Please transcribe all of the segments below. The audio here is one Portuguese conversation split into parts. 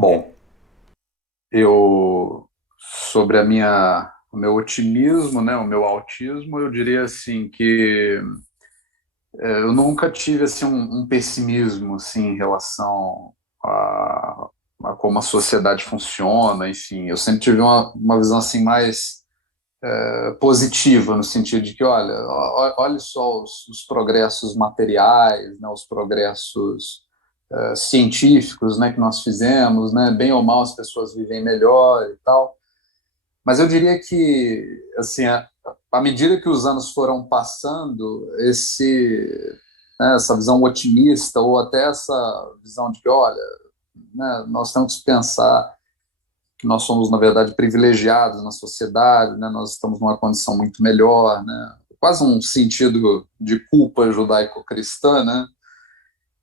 Bom, eu sobre o meu otimismo, né, o meu autismo, eu diria assim que eu nunca tive assim um pessimismo assim em relação a, a como a sociedade funciona, enfim, eu sempre tive uma visão assim mais positiva no sentido de que, olha, olhe só os progressos materiais, né, os progressos científicos, né, que nós fizemos, né, bem ou mal as pessoas vivem melhor e tal. Mas eu diria que, assim, à medida que os anos foram passando, essa visão otimista ou até essa visão de que, olha, né, nós temos que pensar que nós somos, na verdade, privilegiados na sociedade, né, nós estamos numa condição muito melhor, né, quase um sentido de culpa judaico-cristã, né,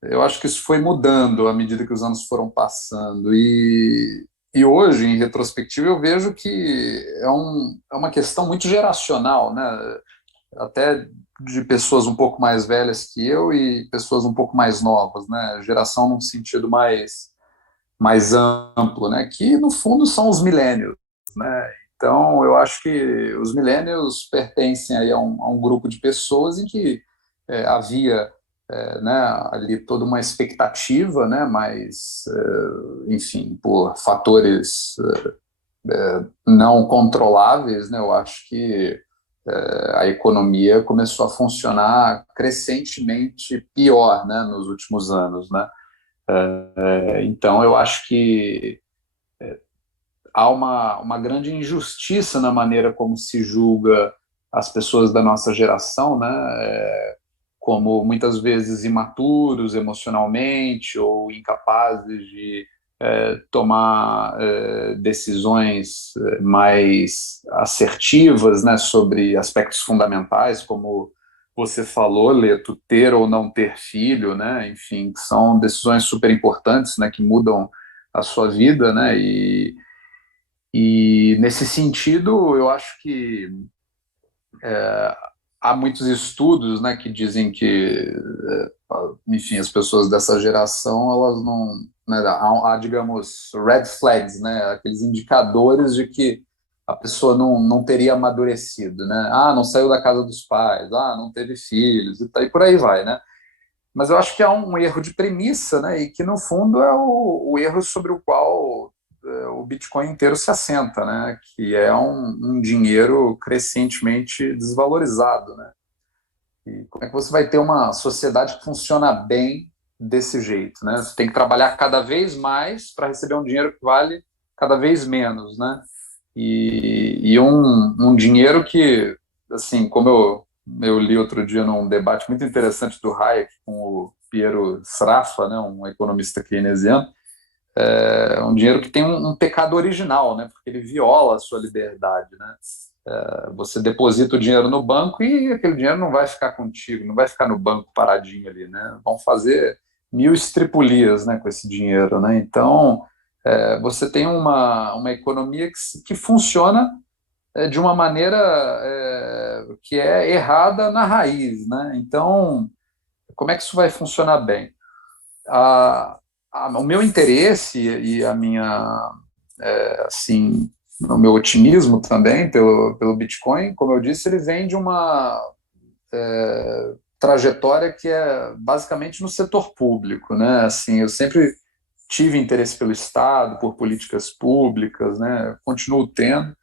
eu acho que isso foi mudando à medida que os anos foram passando. E hoje, em retrospectiva, eu vejo que é uma questão muito geracional, né? Até de pessoas um pouco mais velhas que eu e pessoas um pouco mais novas, né? Geração num sentido mais amplo, né? Que, no fundo, são os millennials, né? Então, eu acho que os millennials pertencem aí a um grupo de pessoas em que havia né, ali toda uma expectativa, né, mas, enfim, por fatores não controláveis, né, eu acho que a economia começou a funcionar crescentemente pior, né, nos últimos anos, né. Então, eu acho que há uma grande injustiça na maneira como se julga as pessoas da nossa geração, né, como muitas vezes imaturos emocionalmente ou incapazes de tomar decisões mais assertivas, né, sobre aspectos fundamentais, como você falou, Leto, ter ou não ter filho, né, enfim, são decisões super importantes, né, que mudam a sua vida, né, e nesse sentido, eu acho que há muitos estudos, né, que dizem que, enfim, as pessoas dessa geração, elas não, né, há, digamos, red flags, né, aqueles indicadores de que a pessoa não teria amadurecido, né, não saiu da casa dos pais, não teve filhos, e por aí vai, né. Mas eu acho que há um erro de premissa, né, e que no fundo é o erro sobre o qual o Bitcoin inteiro se assenta, né, que é um dinheiro crescentemente desvalorizado, né. E como é que você vai ter uma sociedade que funciona bem desse jeito, né? Você tem que trabalhar cada vez mais para receber um dinheiro que vale cada vez menos, né? E um dinheiro que, assim, como eu li outro dia num debate muito interessante do Hayek com o Piero Sraffa, né, um economista keynesiano, é um dinheiro que tem um pecado original, né? Porque ele viola a sua liberdade, né? Você deposita o dinheiro no banco e aquele dinheiro não vai ficar contigo, não vai ficar no banco paradinho ali, né? Vão fazer mil estripulias, né, com esse dinheiro, né? Então, você tem uma economia que funciona de uma maneira que é errada na raiz, né? Então, como é que isso vai funcionar bem? A, o meu interesse e a minha, assim, o meu otimismo também pelo Bitcoin, como eu disse, ele vem de uma trajetória que é basicamente no setor público, né? Assim, eu sempre tive interesse pelo Estado, por políticas públicas, né? Continuo tendo,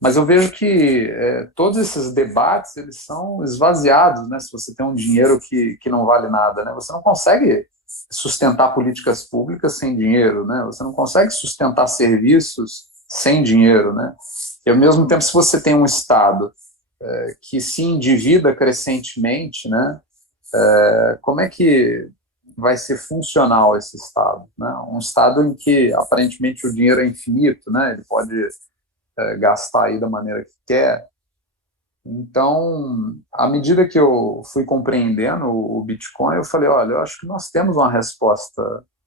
mas eu vejo que todos esses debates eles são esvaziados, né? Se você tem um dinheiro que não vale nada, né? Você não consegue sustentar políticas públicas sem dinheiro, né? Você não consegue sustentar serviços sem dinheiro, né? E ao mesmo tempo, se você tem um Estado que se endivida crescentemente, né? Como é que vai ser funcional esse Estado, né? Um Estado em que aparentemente o dinheiro é infinito, né? Ele pode gastar aí da maneira que quer. Então, à medida que eu fui compreendendo o Bitcoin, eu falei, olha, eu acho que nós temos uma resposta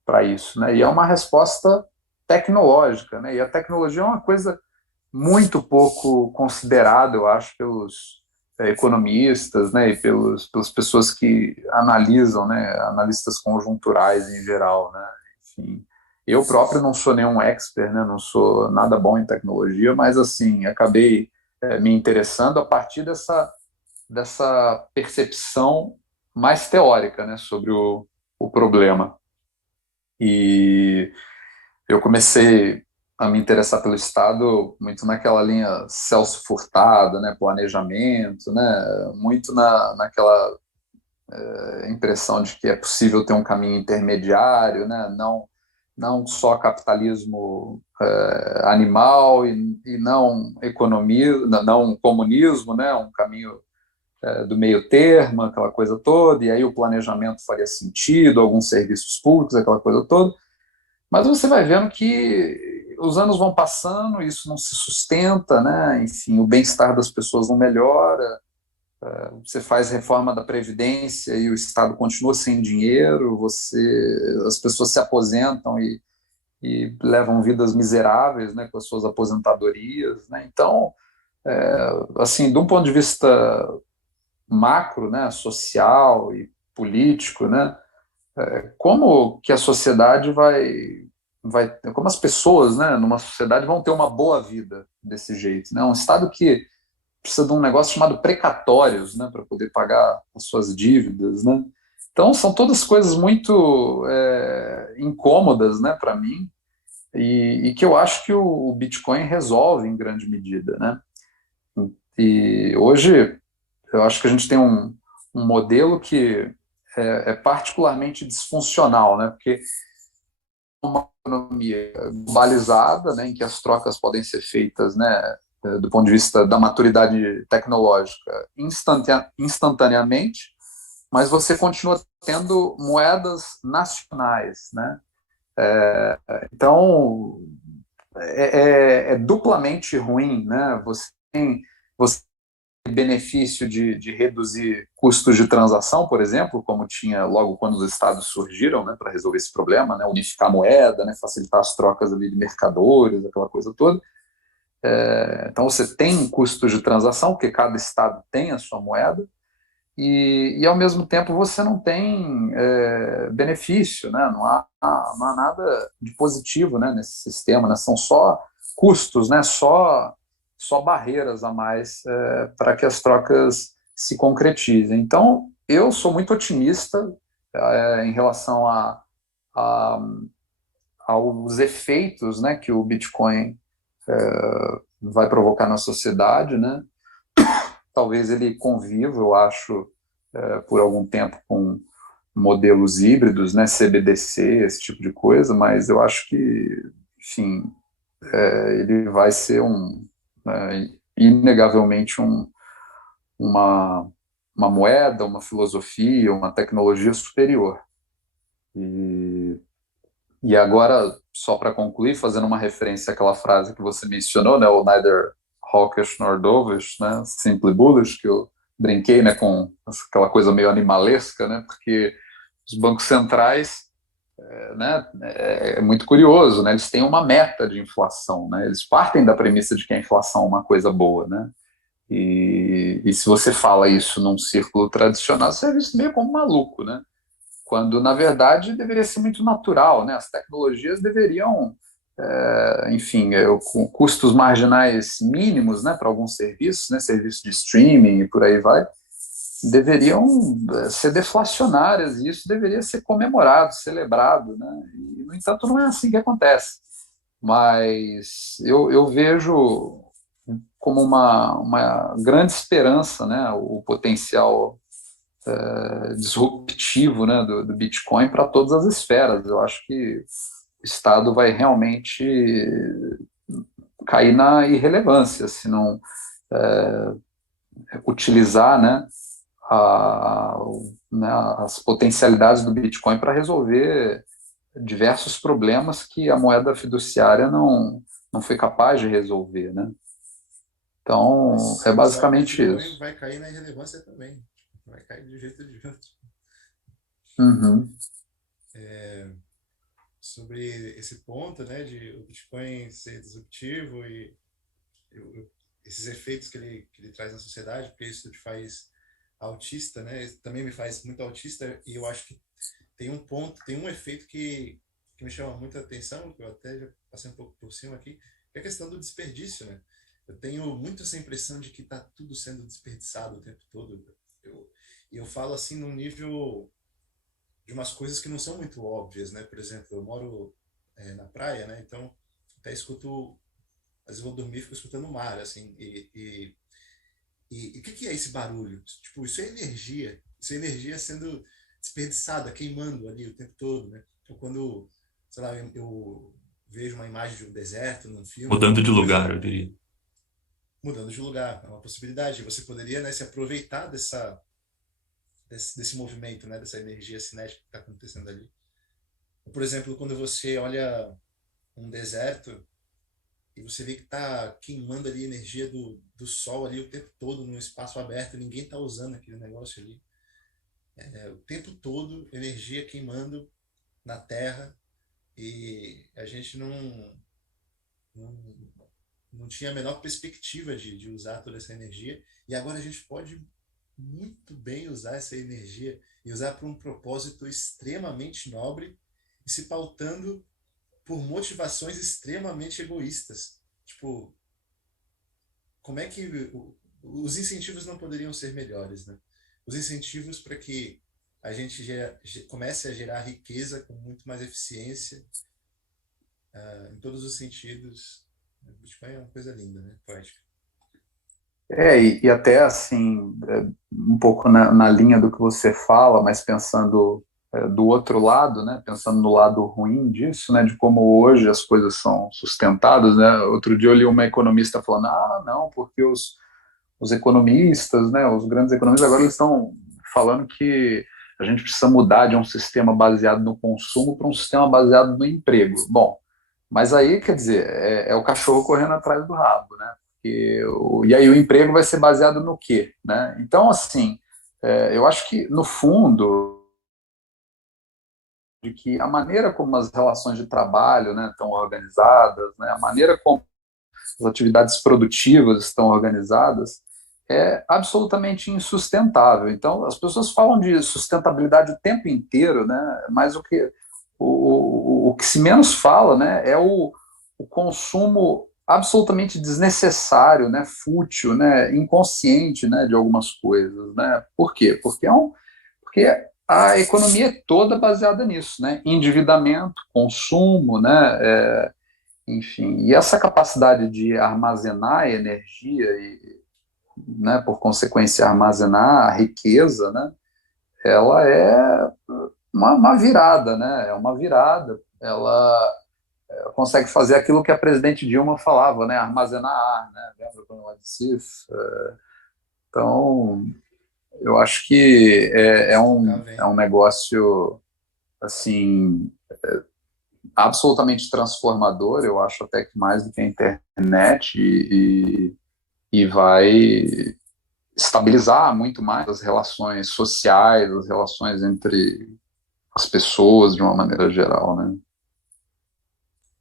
para isso, né? E é uma resposta tecnológica, né? E a tecnologia é uma coisa muito pouco considerada, eu acho, pelos economistas, né, e pelas pessoas que analisam, né, analistas conjunturais em geral, né, enfim. Eu próprio não sou nenhum expert, né? Não sou nada bom em tecnologia, mas assim, acabei me interessando a partir dessa percepção mais teórica, né, sobre o problema. E eu comecei a me interessar pelo Estado muito naquela linha Celso Furtado, né, planejamento, né, muito naquela impressão de que é possível ter um caminho intermediário, né, não só capitalismo animal e não economia, não comunismo, né, um caminho do meio termo, aquela coisa toda, e aí o planejamento faria sentido, alguns serviços públicos, aquela coisa toda. Mas você vai vendo que os anos vão passando, isso não se sustenta, né? Enfim, o bem-estar das pessoas não melhora. Você faz reforma da Previdência e o Estado continua sem dinheiro, as pessoas se aposentam e levam vidas miseráveis, né, com as suas aposentadorias, né? Então, assim, de um ponto de vista macro, né, social e político, né, como que a sociedade como as pessoas, né, numa sociedade vão ter uma boa vida desse jeito, né? Um estado que precisa de um negócio chamado precatórios, né, para poder pagar as suas dívidas, né? Então são todas coisas muito incômodas, né, para mim e que eu acho que o Bitcoin resolve em grande medida, né? E hoje eu acho que a gente tem um modelo que é particularmente disfuncional, né? Porque uma economia globalizada, né, em que as trocas podem ser feitas, né, do ponto de vista da maturidade tecnológica, instantaneamente, mas você continua tendo moedas nacionais, né? Então é duplamente ruim, né? Você benefício de reduzir custos de transação, por exemplo, como tinha logo quando os estados surgiram, né, para resolver esse problema, né, unificar a moeda, né, facilitar as trocas ali de mercadores, aquela coisa toda. Então você tem custos de transação, porque cada estado tem a sua moeda, e ao mesmo tempo você não tem benefício, né, não há nada de positivo, né, nesse sistema, né, são só custos, né, só barreiras a mais para que as trocas se concretizem. Então, eu sou muito otimista em relação a, aos efeitos, né, que o Bitcoin vai provocar na sociedade, né? Talvez ele conviva, eu acho, por algum tempo com modelos híbridos, né, CBDC, esse tipo de coisa, mas eu acho que, enfim, ele vai ser inegavelmente uma, uma moeda, uma filosofia, uma tecnologia superior. E, e agora, só para concluir, fazendo uma referência àquela frase que você mencionou, né, o neither hawkish nor dovish, né, simply bullish, que eu brinquei, né, com aquela coisa meio animalesca, né, porque os bancos centrais, né, é muito curioso, né, eles têm uma meta de inflação, né, eles partem da premissa de que a inflação é uma coisa boa, né, e se você fala isso num círculo tradicional, você é visto meio como maluco, né? Quando, na verdade, deveria ser muito natural, né? As tecnologias deveriam, enfim, com custos marginais mínimos, né, para alguns serviços, né, serviços de streaming e por aí vai, deveriam ser deflacionárias e isso deveria ser comemorado, celebrado, né? E, no entanto, não é assim que acontece. Mas eu vejo como uma grande esperança, né, o potencial disruptivo, né, do Bitcoin para todas as esferas. Eu acho que o Estado vai realmente cair na irrelevância se não utilizar, a, né, as potencialidades do Bitcoin para resolver diversos problemas que a moeda fiduciária não foi capaz de resolver, né? Então, Mas é se usar o basicamente Bitcoin, isso. vai cair na irrelevância também. Vai cair de um jeito ou de outro. Uhum. Sobre esse ponto, né, de o Bitcoin ser disruptivo e esses efeitos que ele traz na sociedade, porque isso te faz autista, né? Também me faz muito autista e eu acho que tem um ponto, tem um efeito que que me chama muita atenção, que eu até já passei um pouco por cima aqui, é a questão do desperdício, né? Eu tenho muito essa impressão de que está tudo sendo desperdiçado o tempo todo. Eu, e eu falo assim num nível de umas coisas que não são muito óbvias, né? Por exemplo, eu moro na praia, né? Então até escuto, às vezes eu vou dormir e fico escutando o mar, assim. E o que, que é esse barulho? Tipo, isso é energia sendo desperdiçada, queimando ali o tempo todo, né? Então quando, sei lá, eu vejo uma imagem de um deserto num filme, Mudando alguma de coisa, lugar, eu diria. mudando de lugar, é uma possibilidade. Você poderia, né, se aproveitar desse movimento, né, dessa energia cinética que está acontecendo ali. Por exemplo, quando você olha um deserto e você vê que está queimando ali energia do sol ali o tempo todo no espaço aberto, ninguém está usando aquele negócio ali. O tempo todo, energia queimando na Terra e a gente não, não tinha a menor perspectiva de usar toda essa energia e agora a gente pode muito bem usar essa energia e usar para um propósito extremamente nobre e se pautando por motivações extremamente egoístas. Tipo, como é que os incentivos não poderiam ser melhores, né? Os incentivos para que a gente comece a gerar riqueza com muito mais eficiência, em todos os sentidos. O Bitcoin é uma coisa linda, né? Poética. E até assim, um pouco na linha do que você fala, mas pensando do outro lado, né, pensando no lado ruim disso, né, de como hoje as coisas são sustentadas, né, outro dia eu li uma economista falando, não, porque os economistas, né, os grandes economistas agora eles estão falando que a gente precisa mudar de um sistema baseado no consumo para um sistema baseado no emprego. Bom, mas aí, quer dizer, é o cachorro correndo atrás do rabo, né? E aí o emprego vai ser baseado no quê, né? Então, assim, eu acho que, no fundo, de que a maneira como as relações de trabalho, né, estão organizadas, né, a maneira como as atividades produtivas estão organizadas, é absolutamente insustentável. Então, as pessoas falam de sustentabilidade o tempo inteiro, né? Mas o que se menos fala, né, é o consumo absolutamente desnecessário, né, fútil, né, inconsciente, né, de algumas coisas, né? Por quê? Porque a economia é toda baseada nisso, né? Endividamento, consumo, né? Enfim, e essa capacidade de armazenar energia e, né, por consequência, armazenar a riqueza, né, ela é uma virada, né, é uma virada. Ela consegue fazer aquilo que a presidente Dilma falava, né, armazenar ar, né, lembra quando ela disse isso? Então, eu acho que Tá é vendo? um negócio, assim, absolutamente transformador, eu acho até que mais do que a internet, e vai estabilizar muito mais as relações sociais, as relações entre as pessoas de uma maneira geral, né?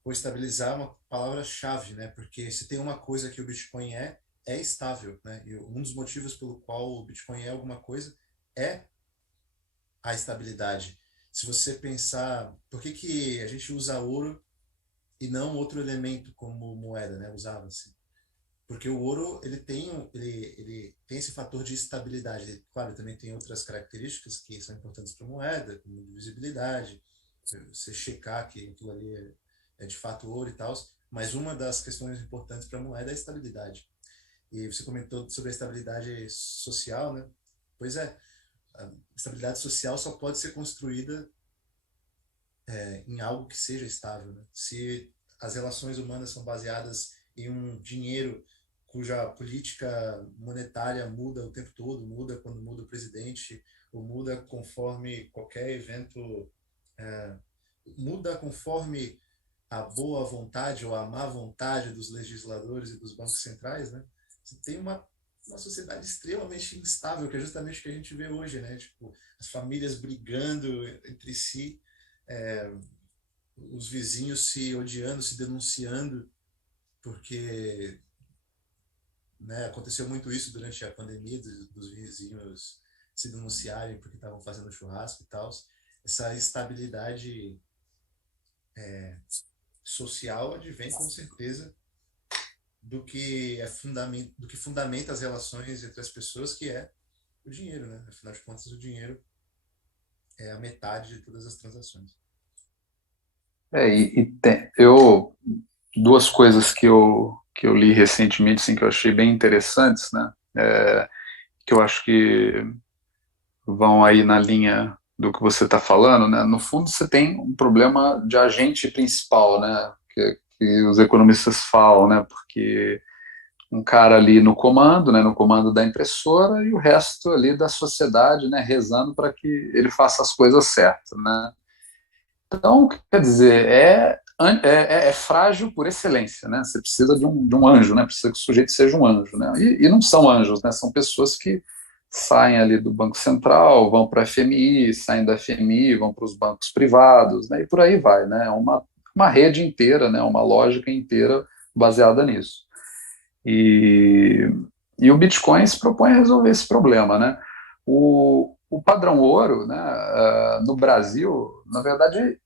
Ou estabilizar é uma palavra-chave, né? Porque se tem uma coisa que o Bitcoin é estável, né? E um dos motivos pelo qual o Bitcoin é alguma coisa é a estabilidade. Se você pensar, por que que a gente usa ouro e não outro elemento como moeda, né? Usava-se. Porque o ouro, ele tem esse fator de estabilidade. Claro, ele também tem outras características que são importantes para a moeda, como divisibilidade, você checar que aquilo ali é de fato ouro e tal, mas uma das questões importantes para a moeda é a estabilidade. E você comentou sobre a estabilidade social, né? Pois é, a estabilidade social só pode ser construída em algo que seja estável, né? Se as relações humanas são baseadas em um dinheiro cuja política monetária muda o tempo todo, muda quando muda o presidente, ou muda conforme qualquer evento, é, muda conforme a boa vontade ou a má vontade dos legisladores e dos bancos centrais, né? Você tem uma sociedade extremamente instável, que é justamente o que a gente vê hoje, né? Tipo, as famílias brigando entre si, é, os vizinhos se odiando, se denunciando, porque, né, aconteceu muito isso durante a pandemia, dos vizinhos se denunciarem porque estavam fazendo churrasco e tal. Essa estabilidade social advém com certeza do que é fundamento, do que fundamenta as relações entre as pessoas, que é o dinheiro, né? Afinal de contas, o dinheiro é a metade de todas as transações. Duas coisas que eu li recentemente, assim, que eu achei bem interessantes, né? Que eu acho que vão aí na linha do que você está falando, né? No fundo, você tem um problema de agente principal, né? Que os economistas falam, né? Porque um cara ali no comando, né? No comando da impressora e o resto ali da sociedade, né? Rezando para que ele faça as coisas certas, né? Então, quer dizer, é frágil por excelência, né? Você precisa de um anjo, né? Precisa que o sujeito seja um anjo, né? E não são anjos, né? São pessoas que saem ali do Banco Central, vão para a FMI, saem da FMI, vão para os bancos privados, né? E por aí vai, né? Uma rede inteira, né? Uma lógica inteira baseada nisso. E, e o Bitcoin se propõe a resolver esse problema, né? O padrão ouro, né? No Brasil, na verdade,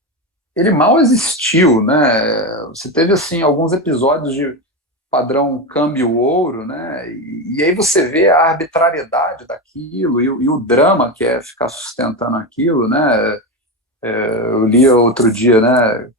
ele mal existiu, né? Você teve assim alguns episódios de padrão câmbio ouro, né? E aí você vê a arbitrariedade daquilo e o drama que é ficar sustentando aquilo, né? Eu li outro dia, né?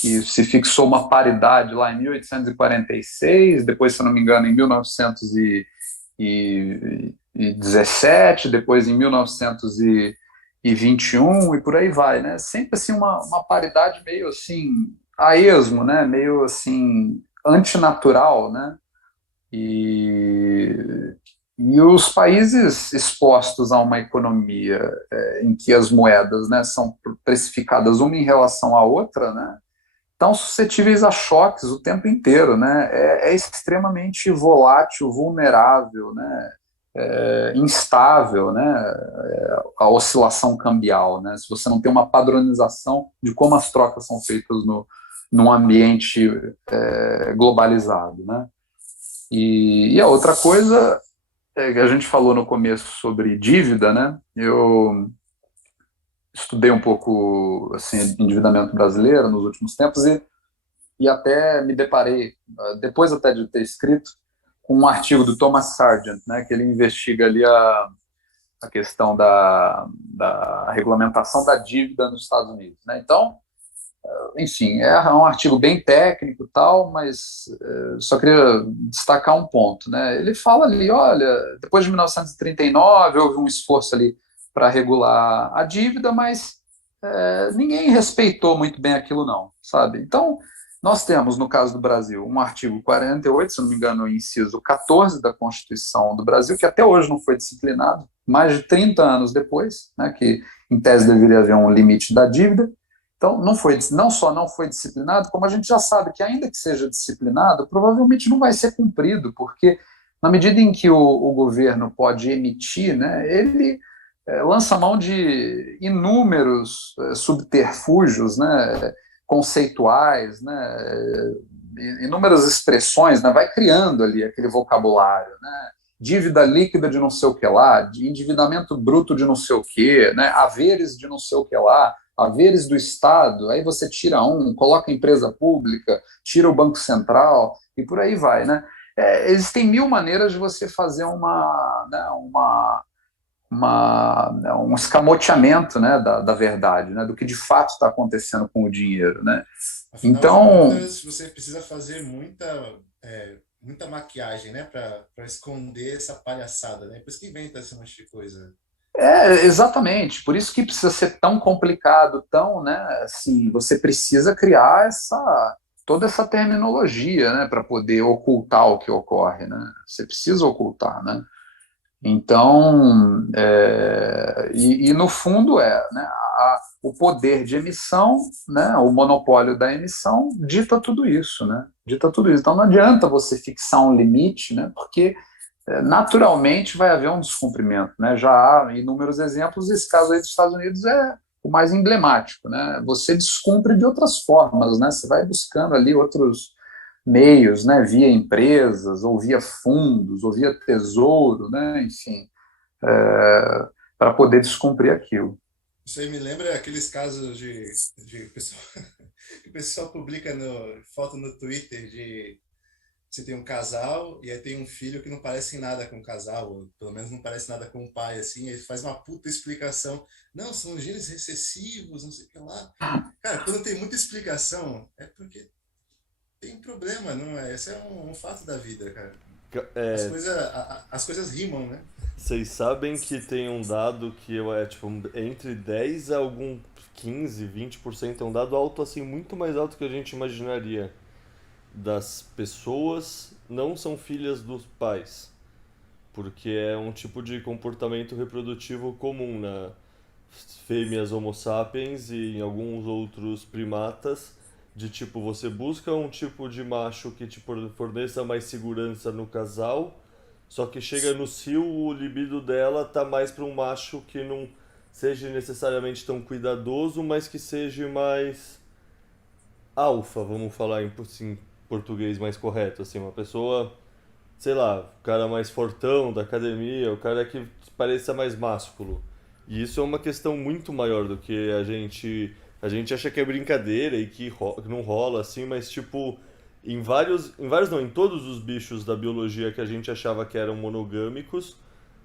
Que se fixou uma paridade lá em 1846, depois, se eu não me engano, em 1917, depois em 1921 e por aí vai, né? Sempre assim uma paridade meio assim a esmo, né? Meio assim antinatural, né? E, e os países expostos a uma economia em que as moedas, né, são precificadas uma em relação à outra, né? Estão suscetíveis a choques o tempo inteiro, né? É extremamente volátil, vulnerável, né? Instável, né? A oscilação cambial, né? Se você não tem uma padronização de como as trocas são feitas num ambiente globalizado, né? E a outra coisa é que a gente falou no começo sobre dívida, né? Eu estudei um pouco assim endividamento brasileiro nos últimos tempos e até me deparei, depois até de ter escrito, com um artigo do Thomas Sargent, né, que ele investiga ali a questão da regulamentação da dívida nos Estados Unidos. Né? Então, enfim, é um artigo bem técnico e tal, mas só queria destacar um ponto. Né? Ele fala ali, olha, depois de 1939 houve um esforço ali para regular a dívida, mas ninguém respeitou muito bem aquilo não, sabe? Então, nós temos, no caso do Brasil, um artigo 48, se não me engano, o inciso 14 da Constituição do Brasil, que até hoje não foi disciplinado, mais de 30 anos depois, né, que em tese deveria haver um limite da dívida. Então, não só não foi disciplinado, como a gente já sabe que, ainda que seja disciplinado, provavelmente não vai ser cumprido, porque na medida em que o governo pode emitir, né, ele lança mão de inúmeros subterfúgios, né, conceituais, né, inúmeras expressões, né, vai criando ali aquele vocabulário, né, dívida líquida de não sei o que lá, de endividamento bruto de não sei o que, né, haveres de não sei o que lá, haveres do Estado, aí você tira coloca a empresa pública, tira o Banco Central e por aí vai, né? Existem mil maneiras de você fazer um escamoteamento, né, da verdade, né, do que de fato está acontecendo com o dinheiro, né? Afinal de Então, contas, você precisa fazer muita maquiagem, né, para esconder essa palhaçada, né? Por isso que inventa esse monte de coisa. exatamente, por isso que precisa ser tão complicado, tão, né, assim, você precisa criar toda essa terminologia, né, para poder ocultar o que ocorre, né? Você precisa ocultar, né? Então, e no fundo né, o poder de emissão, né, o monopólio da emissão dita tudo isso, né? Dita tudo isso. Então não adianta você fixar um limite, né? Porque naturalmente vai haver um descumprimento, né? Já há inúmeros exemplos. Esse caso aí dos Estados Unidos é o mais emblemático, né? Você descumpre de outras formas, né? Você vai buscando ali outros meios, né, via empresas, ou via fundos, ou via tesouro, né, enfim, para poder descumprir aquilo. Isso aí me lembra aqueles casos de pessoal, que o pessoal publica foto no Twitter de você tem um casal e aí tem um filho que não parece em nada com o casal, ou pelo menos não parece nada com o pai, assim, ele faz uma puta explicação. Não, são genes recessivos, não sei o que lá. Cara, quando tem muita explicação, é porque tem problema, não é? Esse é um fato da vida, cara. É, As coisas rimam, né? vocês sabem que tem um dado que é tipo entre 10 a algum 15, 20%, é um dado alto assim, muito mais alto que a gente imaginaria. Das pessoas não são filhas dos pais, porque é um tipo de comportamento reprodutivo comum na fêmeas Homo sapiens e em alguns outros primatas, de tipo você busca um tipo de macho que te forneça mais segurança no casal, só que chega no cio, o libido dela tá mais para um macho que não seja necessariamente tão cuidadoso, mas que seja mais alfa, vamos falar em assim, português mais correto, assim, uma pessoa, sei lá, o cara mais fortão da academia, o cara que pareça mais másculo. E isso é uma questão muito maior do que a gente acha que é brincadeira e que não rola assim, mas tipo em vários não, em todos os bichos da biologia que a gente achava que eram monogâmicos,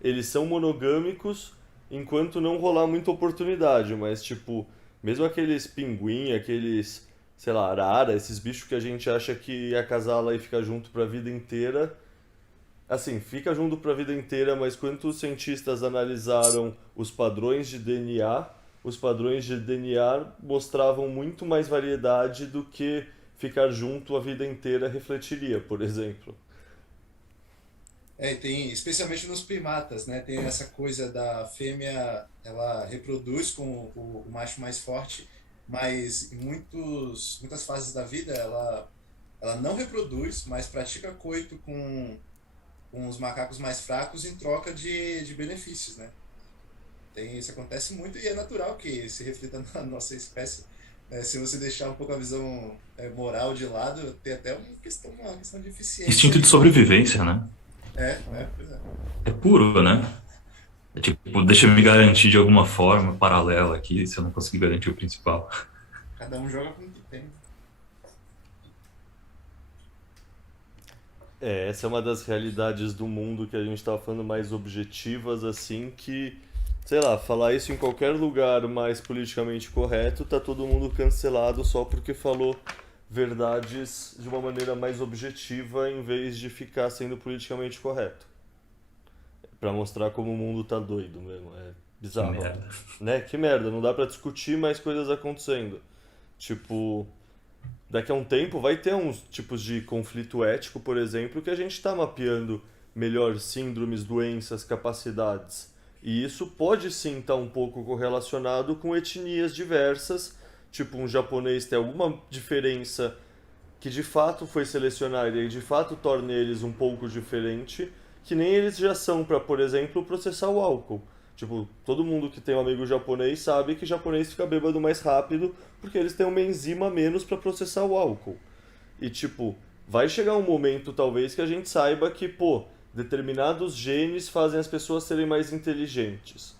eles são monogâmicos enquanto não rolar muita oportunidade, mas tipo, mesmo aqueles pinguim, aqueles, sei lá, arara, esses bichos que a gente acha que acasala e fica junto pra vida inteira, assim, fica junto pra vida inteira, mas quando os cientistas analisaram os padrões de DNA mostravam muito mais variedade do que ficar junto a vida inteira refletiria, por exemplo. É, e tem, especialmente nos primatas, né? Tem essa coisa da fêmea, ela reproduz com o macho mais forte, mas em muitas fases da vida ela não reproduz, mas pratica coito com os macacos mais fracos em troca de benefícios, né? Tem, isso acontece muito e é natural que se reflita na nossa espécie. Se você deixar um pouco a visão moral de lado, tem até uma questão de eficiência Instinto de aí, né? sobrevivência, né? Pois é. É puro, né? É tipo, deixa eu me garantir de alguma forma paralela aqui, se eu não conseguir garantir o principal. Cada um joga com o que tem. É, essa é uma das realidades do mundo que a gente estava falando mais objetivas, assim, que, sei lá, falar isso em qualquer lugar mais politicamente correto, tá todo mundo cancelado só porque falou verdades de uma maneira mais objetiva em vez de ficar sendo politicamente correto. Pra mostrar como o mundo tá doido mesmo. É Que bizarro. merda. Né? Que merda, não dá pra discutir mais coisas acontecendo. Tipo, daqui a um tempo vai ter uns tipos de conflito ético, por exemplo, que a gente está mapeando melhor síndromes, doenças, capacidades. E isso pode sim estar um pouco correlacionado com etnias diversas, tipo um japonês tem alguma diferença que de fato foi selecionada e de fato torna eles um pouco diferente, que nem eles já são para, por exemplo, processar o álcool. Tipo, todo mundo que tem um amigo japonês sabe que japonês fica bêbado mais rápido porque eles têm uma enzima a menos para processar o álcool. E tipo, vai chegar um momento talvez que a gente saiba que, pô, determinados genes fazem as pessoas serem mais inteligentes.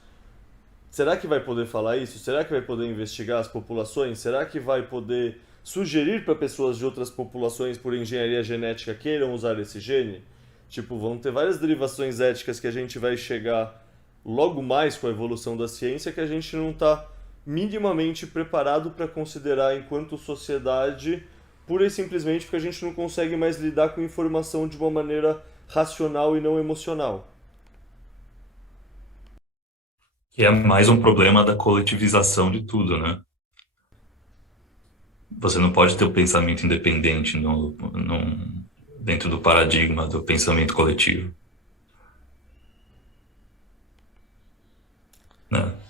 Será que vai poder falar isso? Será que vai poder investigar as populações? Será que vai poder sugerir para pessoas de outras populações por engenharia genética queiram usar esse gene? Tipo, vão ter várias derivações éticas que a gente vai chegar logo mais com a evolução da ciência que a gente não está minimamente preparado para considerar enquanto sociedade, pura e simplesmente porque a gente não consegue mais lidar com informação de uma maneira racional e não emocional. Que é mais um problema da coletivização de tudo, né? Você não pode ter o pensamento independente dentro do paradigma do pensamento coletivo, né?